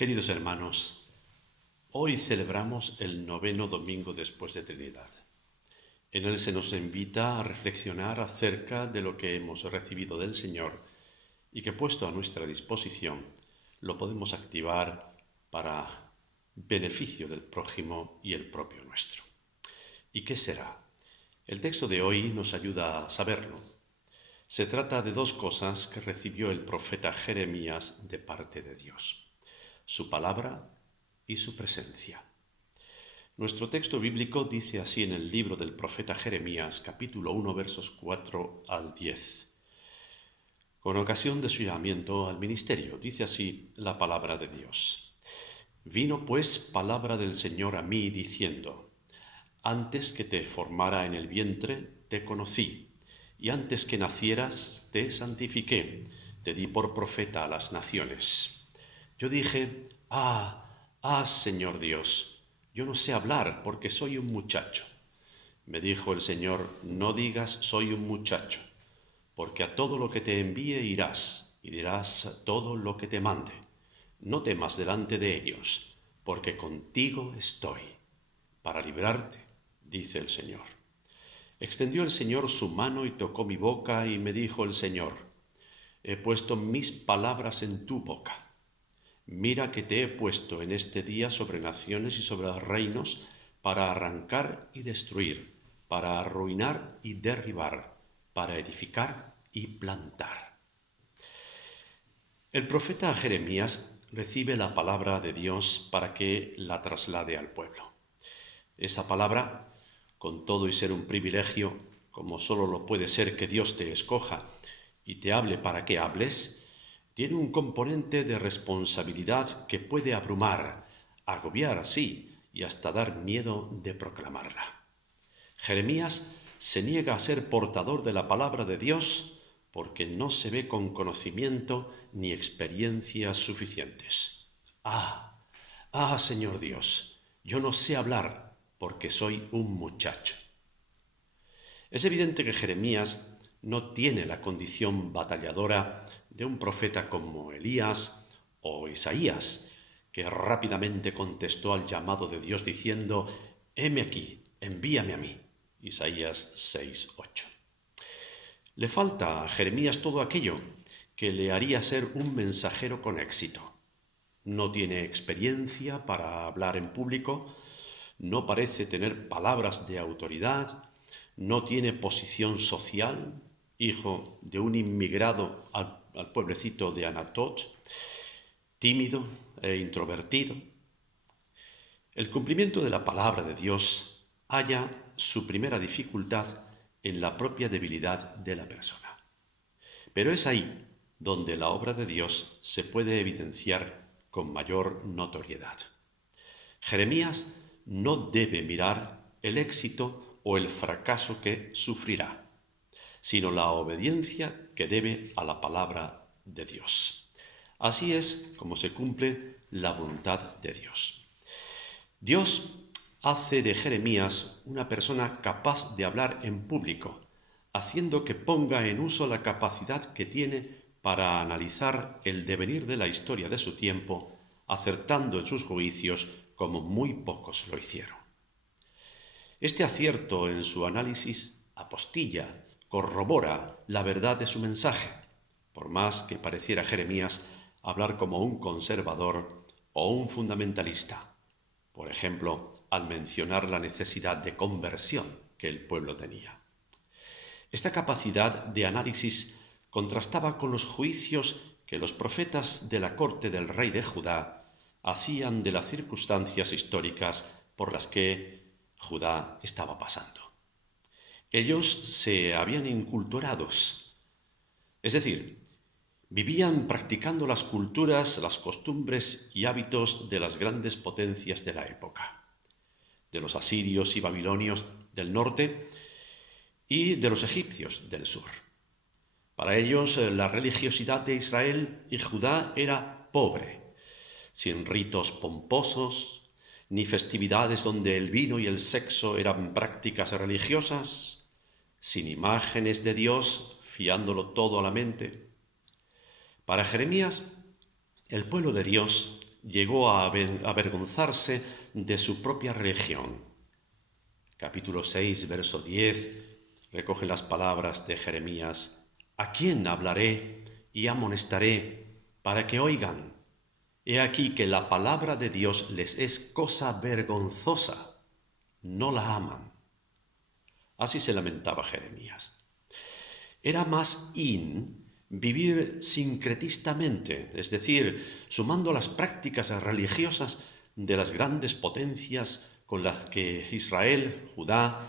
Queridos hermanos, hoy celebramos el noveno domingo después de Trinidad. En él se nos invita a reflexionar acerca de lo que hemos recibido del Señor y que, puesto a nuestra disposición, lo podemos activar para beneficio del prójimo y el propio nuestro. ¿Y qué será? El texto de hoy nos ayuda a saberlo. Se trata de dos cosas que recibió el profeta Jeremías de parte de Dios: su palabra y su presencia. Nuestro texto bíblico dice así en el libro del profeta Jeremías, capítulo 1, versos 4 al 10. Con ocasión de su llamamiento al ministerio, dice así la palabra de Dios. Vino pues palabra del Señor a mí diciendo: antes que te formara en el vientre, te conocí, y antes que nacieras, te santifiqué, te di por profeta a las naciones. Yo dije: Señor Dios, yo no sé hablar porque soy un muchacho. Me dijo el Señor: no digas soy un muchacho, porque a todo lo que te envíe irás, y dirás todo lo que te mande. No temas delante de ellos, porque contigo estoy, para librarte, dice el Señor. Extendió el Señor su mano y tocó mi boca, y me dijo el Señor: he puesto mis palabras en tu boca. Mira que te he puesto en este día sobre naciones y sobre reinos, para arrancar y destruir, para arruinar y derribar, para edificar y plantar. El profeta Jeremías recibe la palabra de Dios para que la traslade al pueblo. Esa palabra, con todo y ser un privilegio, como solo lo puede ser que Dios te escoja y te hable para que hables, tiene un componente de responsabilidad que puede abrumar, agobiar, sí, y hasta dar miedo de proclamarla. Jeremías se niega a ser portador de la palabra de Dios porque no se ve con conocimiento ni experiencias suficientes. Señor Dios, yo no sé hablar porque soy un muchacho. Es evidente que Jeremías no tiene la condición batalladora de un profeta como Elías o Isaías, que rápidamente contestó al llamado de Dios diciendo: heme aquí, envíame a mí. Isaías 6:8. Le falta a Jeremías todo aquello que le haría ser un mensajero con éxito. No tiene experiencia para hablar en público, no parece tener palabras de autoridad, no tiene posición social, hijo de un inmigrado al pueblecito de Anatot, tímido e introvertido. El cumplimiento de la palabra de Dios halla su primera dificultad en la propia debilidad de la persona. Pero es ahí donde la obra de Dios se puede evidenciar con mayor notoriedad. Jeremías no debe mirar el éxito o el fracaso que sufrirá, sino la obediencia que debe a la palabra de Dios. Así es como se cumple la voluntad de Dios. Dios hace de Jeremías una persona capaz de hablar en público, haciendo que ponga en uso la capacidad que tiene para analizar el devenir de la historia de su tiempo, acertando en sus juicios como muy pocos lo hicieron. Este acierto en su análisis apostilla, corrobora la verdad de su mensaje, por más que pareciera Jeremías hablar como un conservador o un fundamentalista, por ejemplo, al mencionar la necesidad de conversión que el pueblo tenía. Esta capacidad de análisis contrastaba con los juicios que los profetas de la corte del rey de Judá hacían de las circunstancias históricas por las que Judá estaba pasando. Ellos se habían inculturados, es decir, vivían practicando las culturas, las costumbres y hábitos de las grandes potencias de la época, de los asirios y babilonios del norte y de los egipcios del sur. Para ellos, la religiosidad de Israel y Judá era pobre, sin ritos pomposos, ni festividades donde el vino y el sexo eran prácticas religiosas, sin imágenes de Dios, fiándolo todo a la mente. Para Jeremías, el pueblo de Dios llegó a avergonzarse de su propia religión. Capítulo 6, verso 10, recoge las palabras de Jeremías: ¿A quién hablaré y amonestaré para que oigan? He aquí que la palabra de Dios les es cosa vergonzosa, no la aman. Así se lamentaba Jeremías. Era más vivir sincretistamente, es decir, sumando las prácticas religiosas de las grandes potencias con las que Israel, Judá,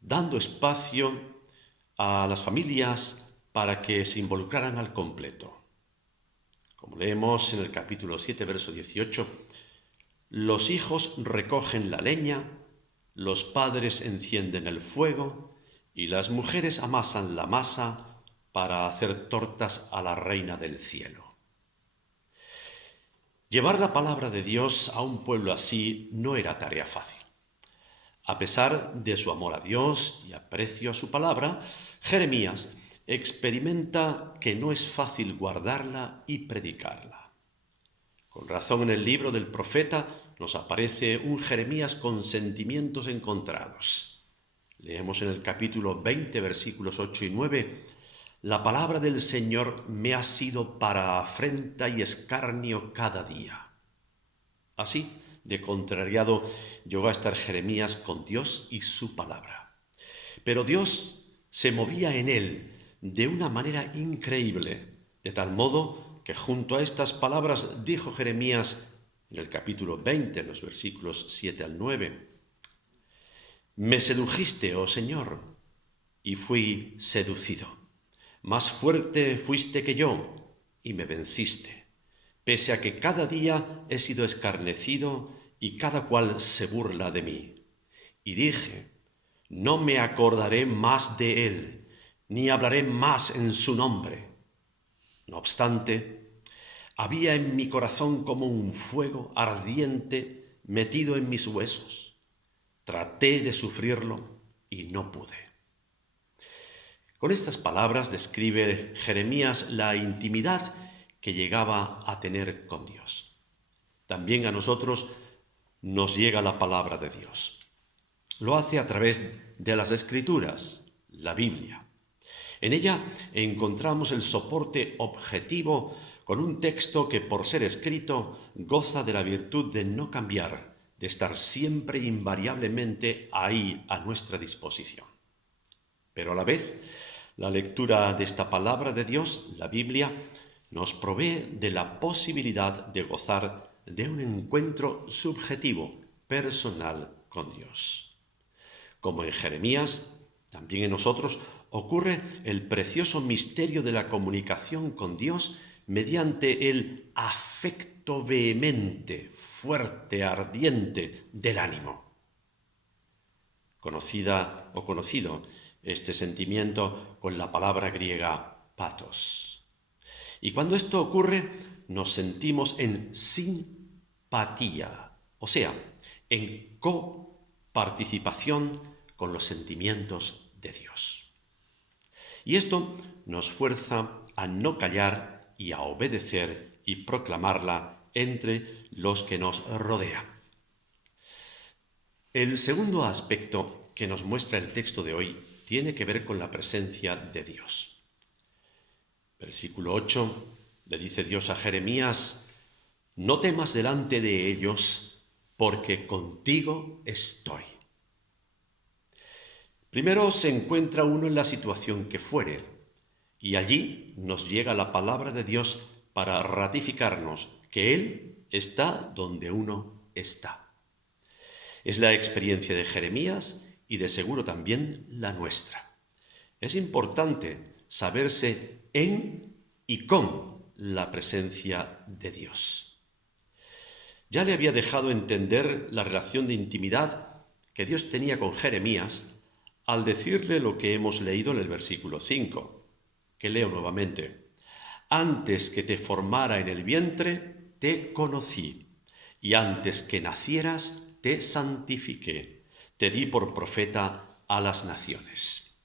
dando espacio a las familias para que se involucraran al completo. Como leemos en el capítulo 7, verso 18, los hijos recogen la leña, los padres encienden el fuego y las mujeres amasan la masa para hacer tortas a la reina del cielo. Llevar la palabra de Dios a un pueblo así no era tarea fácil. A pesar de su amor a Dios y aprecio a su palabra, Jeremías experimenta que no es fácil guardarla y predicarla. Con razón, en el libro del profeta nos aparece un Jeremías con sentimientos encontrados. Leemos en el capítulo 20, versículos 8 y 9, «La palabra del Señor me ha sido para afrenta y escarnio cada día». Así, de contrariado, llegó a estar Jeremías con Dios y su palabra. Pero Dios se movía en él de una manera increíble, de tal modo que junto a estas palabras dijo Jeremías en el capítulo 20, en los versículos 7 al 9, «Me sedujiste, oh Señor, y fui seducido. Más fuerte fuiste que yo, y me venciste, pese a que cada día he sido escarnecido y cada cual se burla de mí. Y dije, no me acordaré más de él, ni hablaré más en su nombre. No obstante, había en mi corazón como un fuego ardiente metido en mis huesos. Traté de sufrirlo y no pude». Con estas palabras describe Jeremías la intimidad que llegaba a tener con Dios. También a nosotros nos llega la palabra de Dios. Lo hace a través de las Escrituras, la Biblia. En ella encontramos el soporte objetivo con un texto que, por ser escrito, goza de la virtud de no cambiar, de estar siempre invariablemente ahí a nuestra disposición. Pero a la vez, la lectura de esta palabra de Dios, la Biblia, nos provee de la posibilidad de gozar de un encuentro subjetivo, personal con Dios. Como en Jeremías, también en nosotros ocurre el precioso misterio de la comunicación con Dios mediante el afecto vehemente, fuerte, ardiente del ánimo. Conocido este sentimiento con la palabra griega pathos. Y cuando esto ocurre, nos sentimos en simpatía, o sea, en coparticipación con los sentimientos de Dios. Y esto nos fuerza a no callar y a obedecer y proclamarla entre los que nos rodean. El segundo aspecto que nos muestra el texto de hoy tiene que ver con la presencia de Dios. Versículo 8, le dice Dios a Jeremías, «No temas delante de ellos, porque contigo estoy». Primero se encuentra uno en la situación que fuere, y allí nos llega la palabra de Dios para ratificarnos que Él está donde uno está. Es la experiencia de Jeremías y de seguro también la nuestra. Es importante saberse en y con la presencia de Dios. Ya le había dejado entender la relación de intimidad que Dios tenía con Jeremías al decirle lo que hemos leído en el versículo 5, que leo nuevamente. «Antes que te formara en el vientre, te conocí, y antes que nacieras, te santifiqué, te di por profeta a las naciones».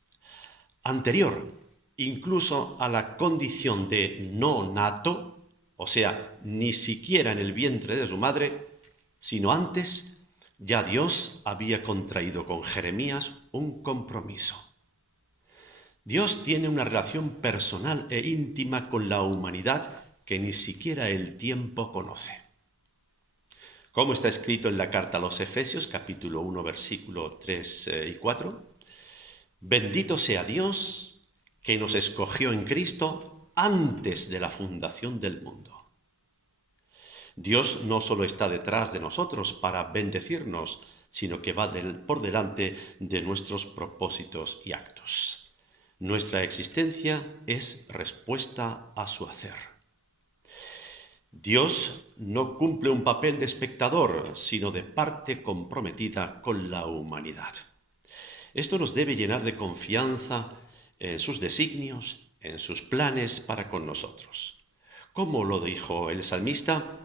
Anterior incluso a la condición de no nato, o sea, ni siquiera en el vientre de su madre, sino antes, ya Dios había contraído con Jeremías un compromiso. Dios tiene una relación personal e íntima con la humanidad que ni siquiera el tiempo conoce. Como está escrito en la carta a los Efesios, capítulo 1, versículo 3 y 4, bendito sea Dios que nos escogió en Cristo antes de la fundación del mundo. Dios no solo está detrás de nosotros para bendecirnos, sino que va por delante de nuestros propósitos y actos. Nuestra existencia es respuesta a su hacer. Dios no cumple un papel de espectador, sino de parte comprometida con la humanidad. Esto nos debe llenar de confianza en sus designios, en sus planes para con nosotros. Como lo dijo el salmista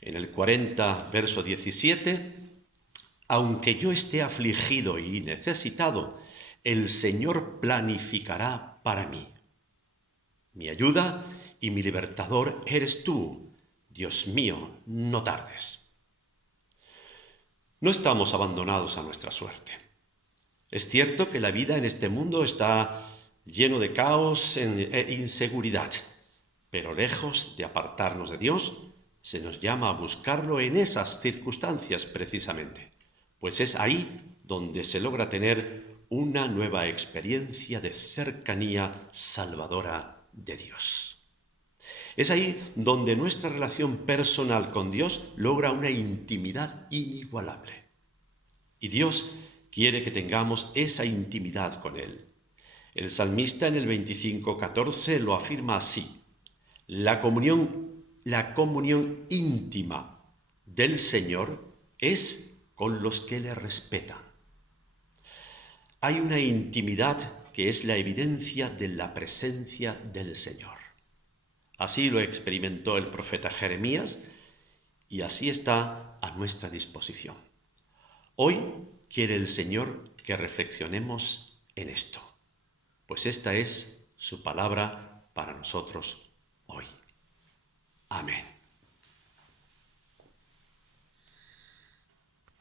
en el 40, verso 17, aunque yo esté afligido y necesitado, el Señor planificará para mí. Mi ayuda y mi libertador eres tú. Dios mío, no tardes. No estamos abandonados a nuestra suerte. Es cierto que la vida en este mundo está lleno de caos e inseguridad, pero lejos de apartarnos de Dios, se nos llama a buscarlo en esas circunstancias precisamente, pues es ahí donde se logra tener una nueva experiencia de cercanía salvadora de Dios. Es ahí donde nuestra relación personal con Dios logra una intimidad inigualable. Y Dios quiere que tengamos esa intimidad con Él. El salmista en el 25:14 lo afirma así: la comunión íntima del Señor es con los que le respetan. Hay una intimidad que es la evidencia de la presencia del Señor. Así lo experimentó el profeta Jeremías y así está a nuestra disposición. Hoy quiere el Señor que reflexionemos en esto, pues esta es su palabra para nosotros hoy. Amén.